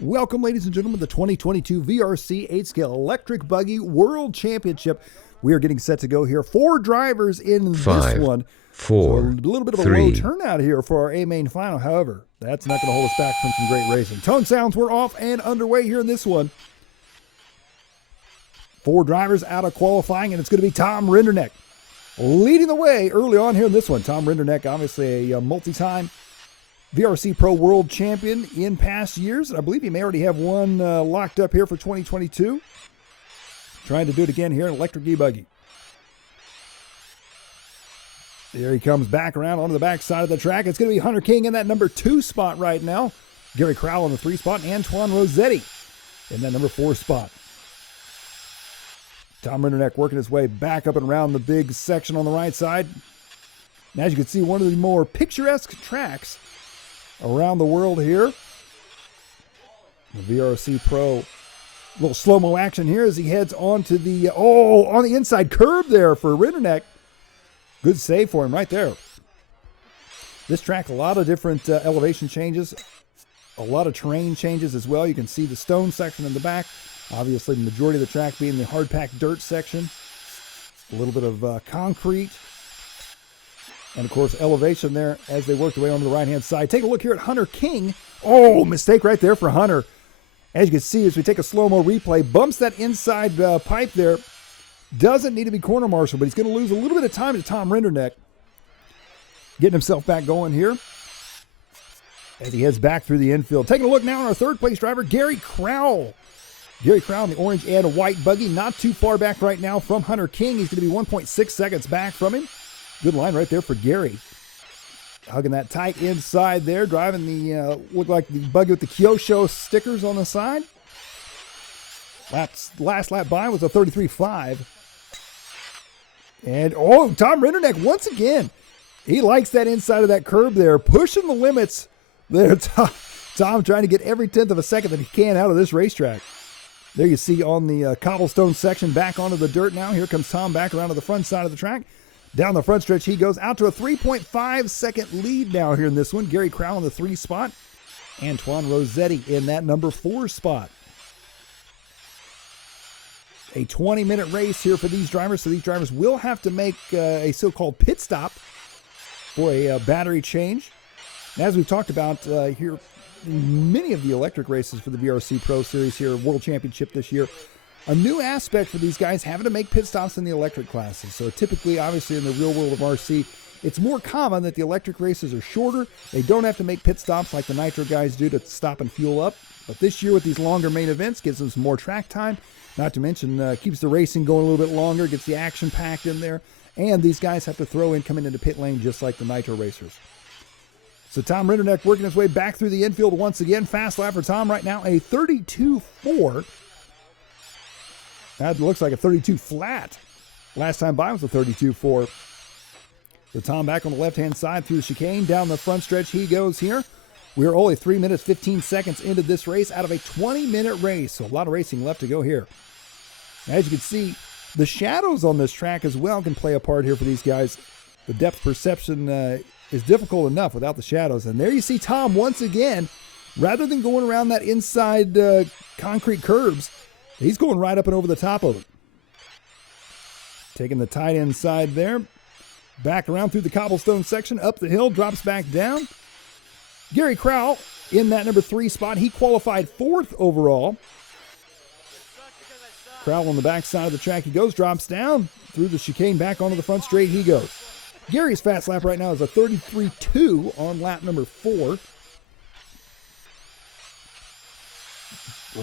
Welcome, ladies and gentlemen, to the 2022 VRC 8-Scale Electric Buggy World Championship. We are getting set to go here. 4 drivers in this one. 4, so a little bit of a low turnout here for our A-Main final. However, that's not going to hold us back from some great racing. Tone sounds were off and underway here in this one. 4 drivers out of qualifying, and it's going to be Tom Rinderneck leading the way early on here in this one. Tom Rinderneck, obviously a multi-time VRC-Pro World Champion in past years. I believe he may already have one locked up here for 2022. Trying to do it again here in electric e-buggy. There he comes back around onto the back side of the track. It's going to be Hunter King in that number 2 spot right now. Gary Crowell in the 3 spot, and Antoine Rossetti in that number 4 spot. Tom Rinderneck working his way back up and around the big section on the right side. And as you can see, one of the more picturesque tracks around the world here. The VRC-Pro. A little slow-mo action here as he heads onto the, on the inside curb there for Rinderneck. Good save for him right there. This track, a lot of different elevation changes, a lot of terrain changes as well. You can see the stone section in the back. Obviously, the majority of the track being the hard-packed dirt section. A little bit of concrete. And, of course, elevation there as they work their way onto the right-hand side. Take a look here at Hunter King. Oh, mistake right there for Hunter. As you can see, as we take a slow-mo replay, bumps that inside pipe there. Doesn't need to be corner marshal, but he's going to lose a little bit of time to Tom Rinderneck. Getting himself back going here as he heads back through the infield. Taking a look now on our third-place driver, Gary Crowell. Gary Crowell in the orange and white buggy. Not too far back right now from Hunter King. He's going to be 1.6 seconds back from him. Good line right there for Gary. Hugging that tight inside there, driving the, look like the buggy with the Kyosho stickers on the side. Last lap by was a 33.5. And, Tom Rinderneck once again. He likes that inside of that curb there, pushing the limits there. Tom trying to get every 10th of a second that he can out of this racetrack. There you see on the cobblestone section, back onto the dirt now. Here comes Tom back around to the front side of the track. Down the front stretch he goes, out to a 3.5 second lead now here in this one. Gary Crowell in the 3 spot. Antoine Rossetti in that number 4 spot. A 20-minute race here for these drivers, so these drivers will have to make a so-called pit stop for a battery change. And as we've talked about here, many of the electric races for the VRC Pro Series here, World Championship this year, a new aspect for these guys having to make pit stops in the electric classes. So typically, obviously, in the real world of RC, it's more common that the electric races are shorter. They don't have to make pit stops like the nitro guys do to stop and fuel up. But this year with these longer main events, gives them some more track time. Not to mention, keeps the racing going a little bit longer, gets the action packed in there. And these guys have to throw in coming into pit lane just like the nitro racers. So Tom Rinderneck working his way back through the infield once again. Fast lap for Tom right now, a 32.4. That looks like a 32 flat. Last time by was a 32.4. So Tom back on the left-hand side through the chicane. Down the front stretch he goes here. We're only 3 minutes, 15 seconds into this race out of a 20-minute race. So a lot of racing left to go here. As you can see, the shadows on this track as well can play a part here for these guys. The depth perception is difficult enough without the shadows. And there you see Tom once again, rather than going around that inside concrete curbs, he's going right up and over the top of it. Taking the tight end side there. Back around through the cobblestone section, up the hill, drops back down. Gary Crowell in that number 3 spot. He qualified 4th overall. Crowell on the back side of the track. He goes, drops down through the chicane, back onto the front straight he goes. Gary's fast lap right now is a 33.2 on lap number 4.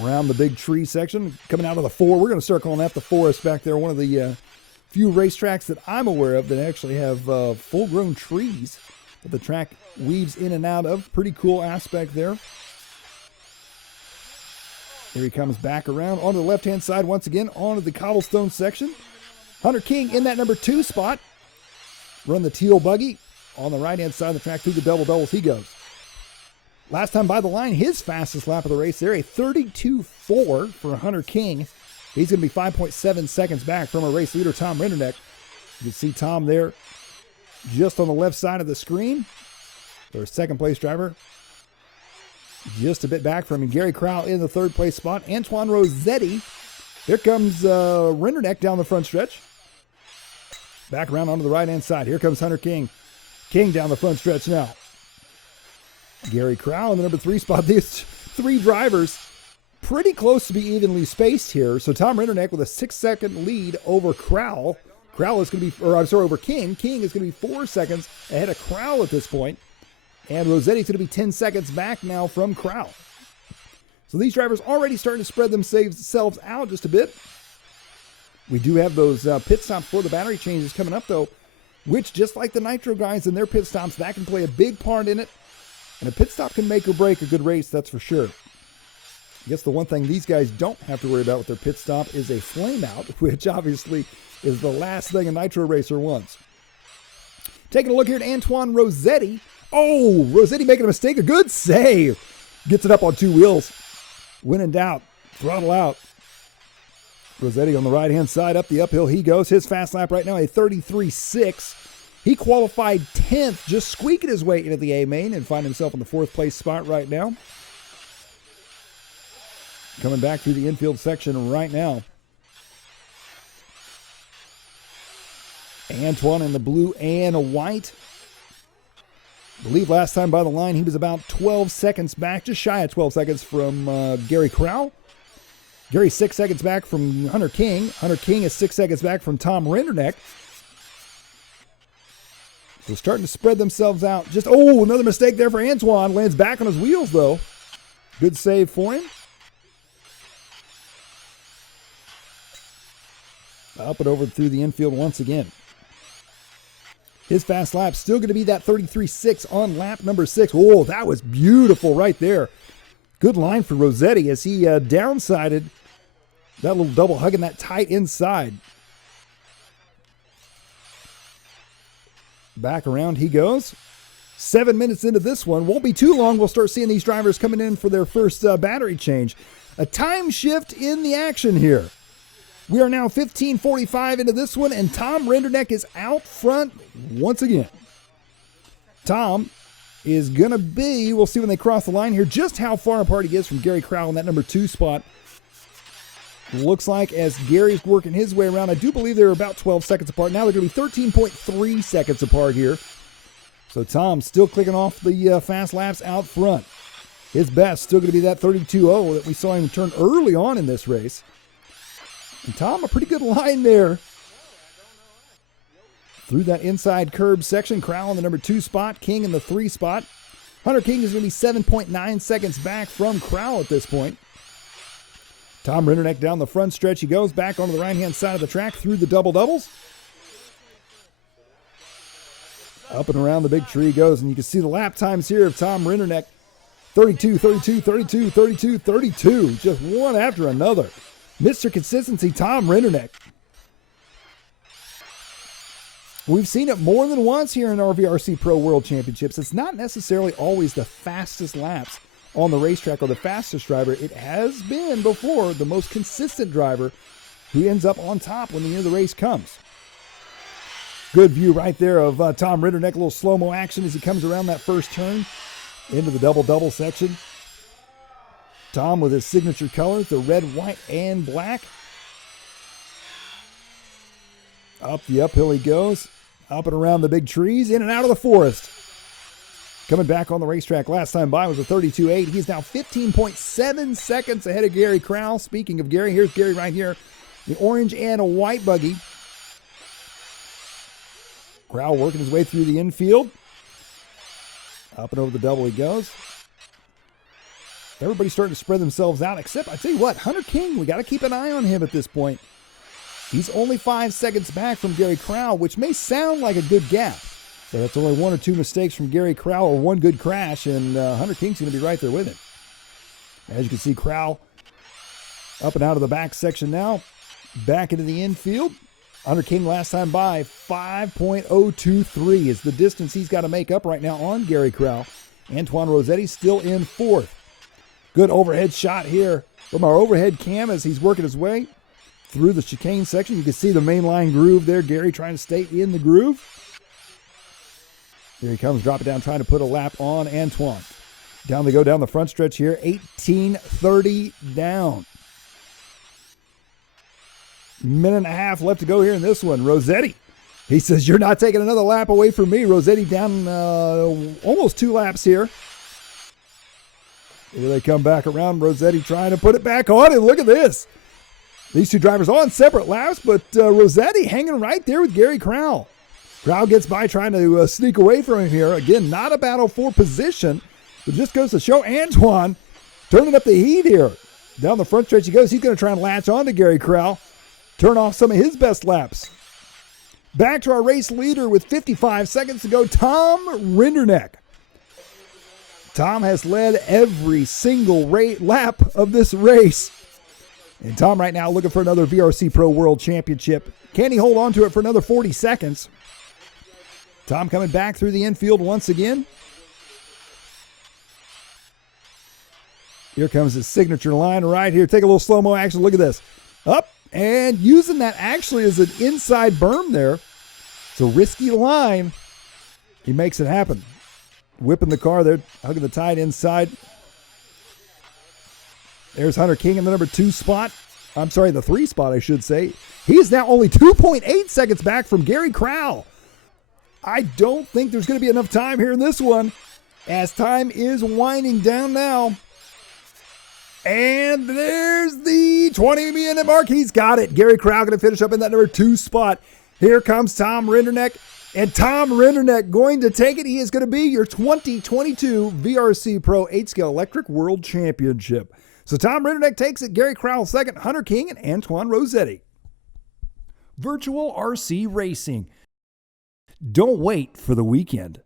Around the big tree section, coming out of the 4. We're going to start calling that the forest back there. One of the few racetracks that I'm aware of that actually have full-grown trees that the track weaves in and out of. Pretty cool aspect there. Here he comes back around onto the left-hand side once again, onto the cobblestone section. Hunter King in that number 2 spot. Run the teal buggy on the right-hand side of the track through the double-doubles he goes. Last time by the line, his fastest lap of the race there, a 32.4 for Hunter King. He's going to be 5.7 seconds back from our race leader, Tom Rinderneck. You can see Tom there just on the left side of the screen. Their second place driver. just a bit back from him. Gary Crowell in the third place spot. Antoine Rossetti. Here comes Rinderneck down the front stretch. Back around onto the right-hand side. Here comes Hunter King. King down the front stretch now. Gary Crowell in the number 3 spot. These 3 drivers pretty close to be evenly spaced here. So Tom Rinderneck with a 6-second lead over Crowell. Crowell is going to be, over King. King is going to be 4 seconds ahead of Crowell at this point. And Rossetti's going to be 10 seconds back now from Crowell. So these drivers already starting to spread themselves out just a bit. We do have those pit stops for the battery changes coming up, though, which, just like the Nitro guys and their pit stops, that can play a big part in it. And a pit stop can make or break a good race, that's for sure. I guess the one thing these guys don't have to worry about with their pit stop is a flame out, which obviously is the last thing a Nitro racer wants. Taking a look here at Antoine Rossetti. Oh, Rossetti making a mistake. A good save. Gets it up on 2 wheels. When in doubt, throttle out. Rossetti on the right-hand side, up the uphill he goes. His fast lap right now, a 33.6. He qualified 10th, just squeaking his way into the A-main and find himself in the 4th place spot right now. Coming back through the infield section right now. Antoine in the blue and white. I believe last time by the line he was about 12 seconds back, just shy of 12 seconds from Gary Crowell. Gary's 6 seconds back from Hunter King. Hunter King is 6 seconds back from Tom Rinderneck. So starting to spread themselves out. Just, another mistake there for Antoine. Lands back on his wheels, though. Good save for him. Up and over through the infield once again. His fast lap still going to be that 33.6 on lap number 6. Oh, that was beautiful right there. Good line for Rossetti as he downsided that little double, hugging that tight inside. Back around he goes. 7 minutes into this one. Won't be too long. We'll start seeing these drivers coming in for their first battery change. A time shift in the action here. We are now 15:45 into this one, and Tom Rinderneck is out front once again. Tom is going to be, we'll see when they cross the line here, just how far apart he is from Gary Crowell in that number 2 spot. Looks like as Gary's working his way around, I do believe they're about 12 seconds apart. Now they're going to be 13.3 seconds apart here. So Tom still clicking off the fast laps out front. His best still going to be that 32.0 that we saw him turn early on in this race. And Tom, a pretty good line there. Through that inside curb section, Crowell in the number 2 spot, King in the 3 spot. Hunter King is going to be 7.9 seconds back from Crowell at this point. Tom Rinderneck down the front stretch. He goes back onto the right-hand side of the track through the double-doubles. Up and around the big tree he goes, and you can see the lap times here of Tom Rinderneck. 32, 32, 32, 32, 32. Just one after another. Mr. Consistency, Tom Rinderneck. We've seen it more than once here in our VRC-Pro World Championships. It's not necessarily always the fastest laps on the racetrack or the fastest driver. It has been before the most consistent driver who ends up on top when the end of the race comes. Good view right there of Tom Rinderneck. A little slow-mo action as he comes around that first turn into the double-double section. Tom with his signature colors, the red, white, and black. Up the uphill he goes. Up and around the big trees, in and out of the forest. Coming back on the racetrack last time by was a 32.8. He's now 15.7 seconds ahead of Gary Crowell. Speaking of Gary, here's Gary right here. The orange and a white buggy. Crowell working his way through the infield. Up and over the double he goes. Everybody's starting to spread themselves out, except, I tell you what, Hunter King, we got to keep an eye on him at this point. He's only 5 seconds back from Gary Crowell, which may sound like a good gap. But that's only 1 or 2 mistakes from Gary Crowell or 1 good crash, and Hunter King's going to be right there with him. As you can see, Crowell up and out of the back section now. Back into the infield. Hunter King last time by, 5.023 is the distance he's got to make up right now on Gary Crowell. Antoine Rossetti still in 4th. Good overhead shot here from our overhead cam as he's working his way through the chicane section. You can see the mainline groove there. Gary trying to stay in the groove. Here he comes, drop it down, trying to put a lap on Antoine. Down they go down the front stretch here. 18:30 down. Minute and a half left to go here in this one. Rossetti, he says, you're not taking another lap away from me. Rossetti down almost 2 laps here. Here they come back around. Rossetti trying to put it back on, and look at this. These two drivers on separate laps, but Rossetti hanging right there with Gary Crowell. Crowell gets by trying to sneak away from him here. Again, not a battle for position, but just goes to show Antoine turning up the heat here. Down the front stretch he goes. He's going to try and latch on to Gary Crowell, turn off some of his best laps. Back to our race leader with 55 seconds to go, Tom Rinderneck. Tom has led every single lap of this race. And Tom right now looking for another VRC Pro World Championship. Can he hold on to it for another 40 seconds? Tom coming back through the infield once again. Here comes his signature line right here. Take a little slow-mo action. Look at this. Up and using that actually as an inside berm there. It's a risky line. He makes it happen. Whipping the car there, hugging the tide inside. There's Hunter King in the number 2 spot. I'm sorry, the 3 spot, I should say. He is now only 2.8 seconds back from Gary Crowell. I don't think there's going to be enough time here in this one, as time is winding down now. And there's the 20-minute mark. He's got it. Gary Crowell going to finish up in that number 2 spot. Here comes Tom Rinderneck. And Tom Rinderneck going to take it. He is going to be your 2022 VRC Pro 8-Scale Electric World Championship. So Tom Rinderneck takes it. Gary Crowell second. Hunter King and Antoine Rossetti. Virtual RC Racing. Don't wait for the weekend.